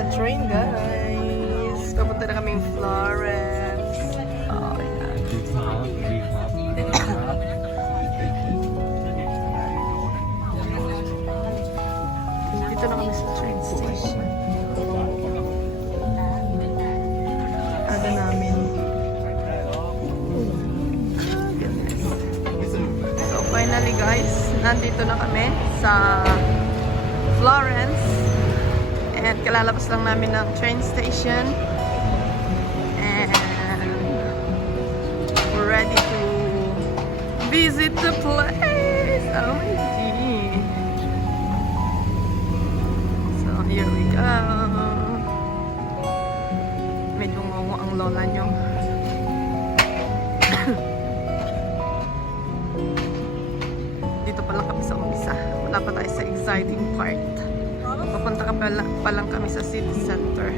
sa train, guys. Papunta na kaming Florence. Oh, yan. Dito na kami sa train station. Ada namin. So, finally, guys, nandito na kami sa Florence. And kalalabas lang namin ng train station. And we're ready to visit the place. Oh my God. So here we go. May tungo ang lola nyo. Dito pa lang kami sa umpisa. Wala pa tayo sa exciting part. Papunta ka pa lang kami sa city center.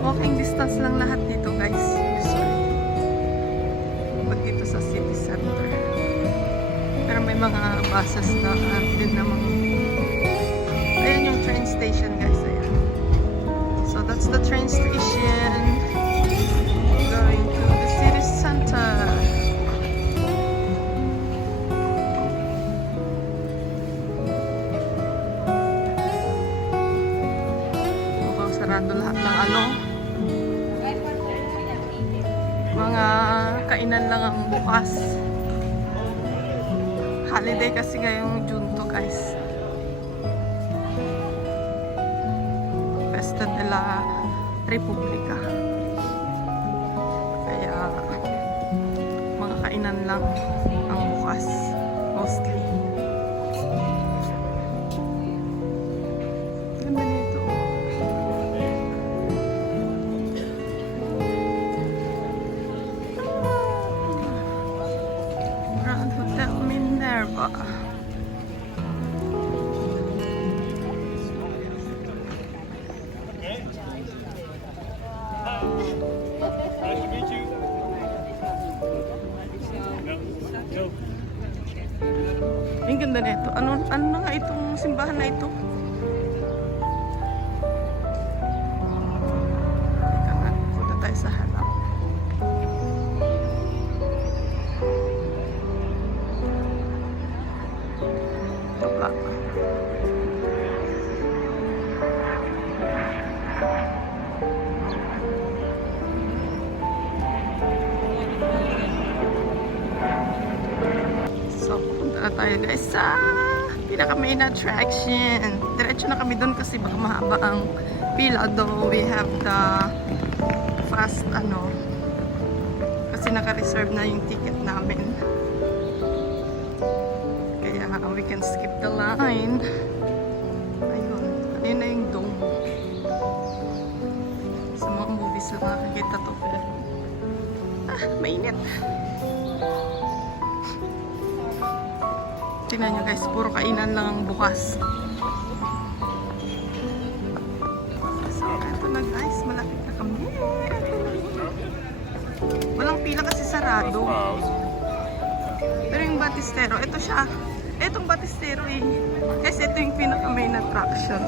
Walking distance lang lahat dito, guys. Usually. Pag dito sa city center. Pero may mga buses na din namang. Ayan yung train station, guys. Ayan. So that's the train station. Going to the city center. Sarado lahat ng ano, mga kainan lang ang bukas. Holiday kasi ngayong June to, guys. Festa de la Republica. Kaya mga kainan lang ang bukas mostly. Ang ganda na ito. Ano na nga itong simbahan na ito? Teka nga, punta tayo sa harap. Tapa. Na tayo, guys, sa pinaka main attraction. Diretso na kami doon kasi baka mahaba ang pila, though we have the fast kasi naka-reserve na yung ticket namin, kaya we can skip the line. Ayun, ayun na yung dome. Sa mga movies lang nakakita to, pero mainit. Tingnan nyo, guys, puro kainan lang ang bukas. So, eto na, guys, malapit na kami. Walang pila kasi sarado. Pero yung Batistero, ito siya. Etong Batistero kasi ito yung pinaka main attraction.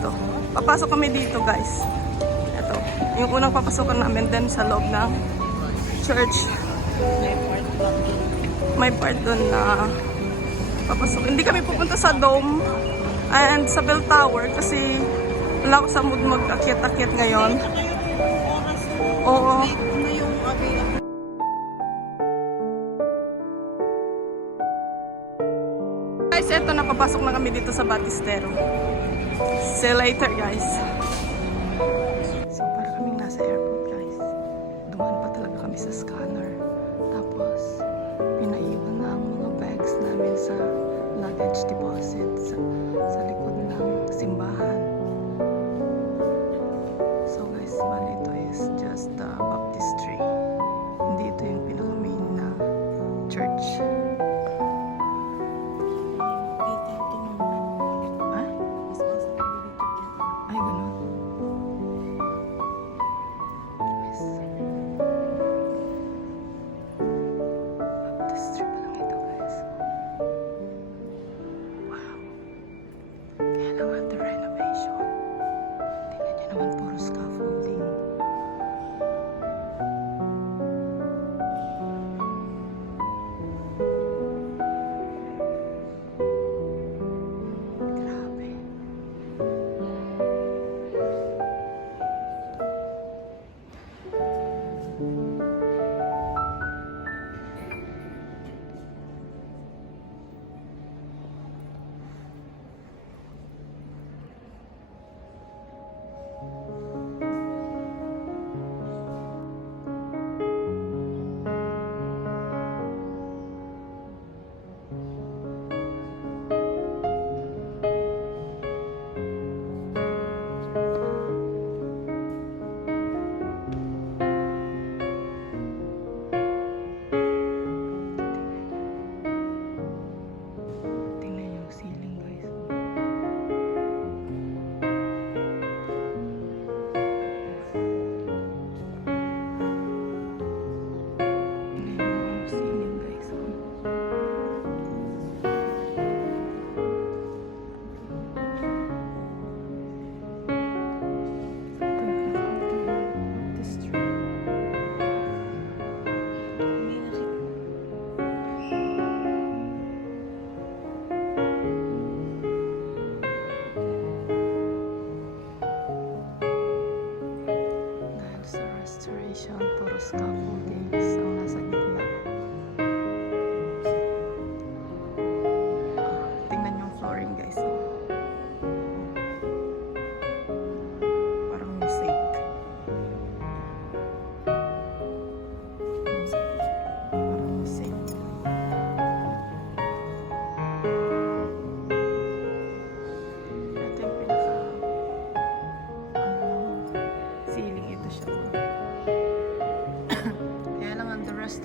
Ito. Papasok kami dito, guys. Ito. Yung unang papasokan namin din sa loob ng church. May part doon na papasok. Hindi kami pupunta sa dome and sa bell tower kasi wala ko sa mood mag-akyat-akyat ngayon. Oo. Guys, eto na, papasok na kami dito sa Batistero. See you later, guys. So, para kaming nasa airport, guys. Dumaan pa talaga kami sa scanner. Tapos, pinaiwan na ang mga bags namin sa luggage deposit sa likod ng simbahan. So guys, bali ito is just the baptistry. Hindi ito yung pinaka-main na church. Ha? Ay, ganun. Yes. Baptistry pa lang ito, guys. Wow. Kaya lang under renovation.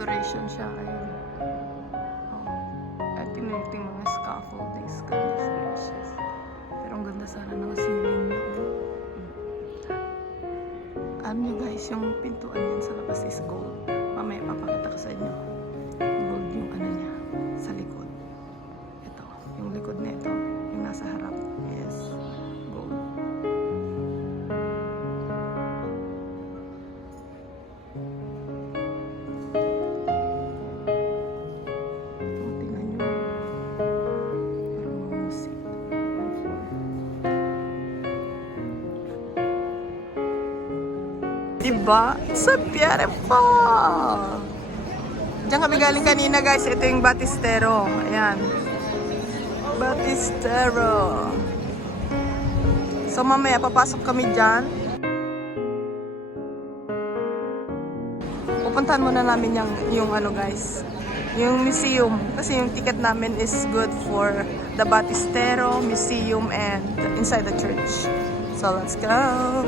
restoration siya. Ayun. Oh. At tingnan yung mga scaffoldings. Goodness gracious. Pero ang ganda sana ng ceiling niya. Alam nyo guys, yung pintuan yan sa labas is gold. Mamaya papakita ko sa inyo. Gold yung ano niya sa likod. Ito, yung likod na ito. Yung nasa harap. Yes, gold. Ito, tingnan nyo. Parang mga musik. Diba? It's so beautiful! Diyan kami galing kanina guys. Ito yung Batistero. Ayan. Batistero. So mamaya papasok kami dyan. Pupuntahan muna namin yung ano guys. Yung museum. Kasi yung ticket namin is good for the Batistero, museum, and inside the church. So let's go!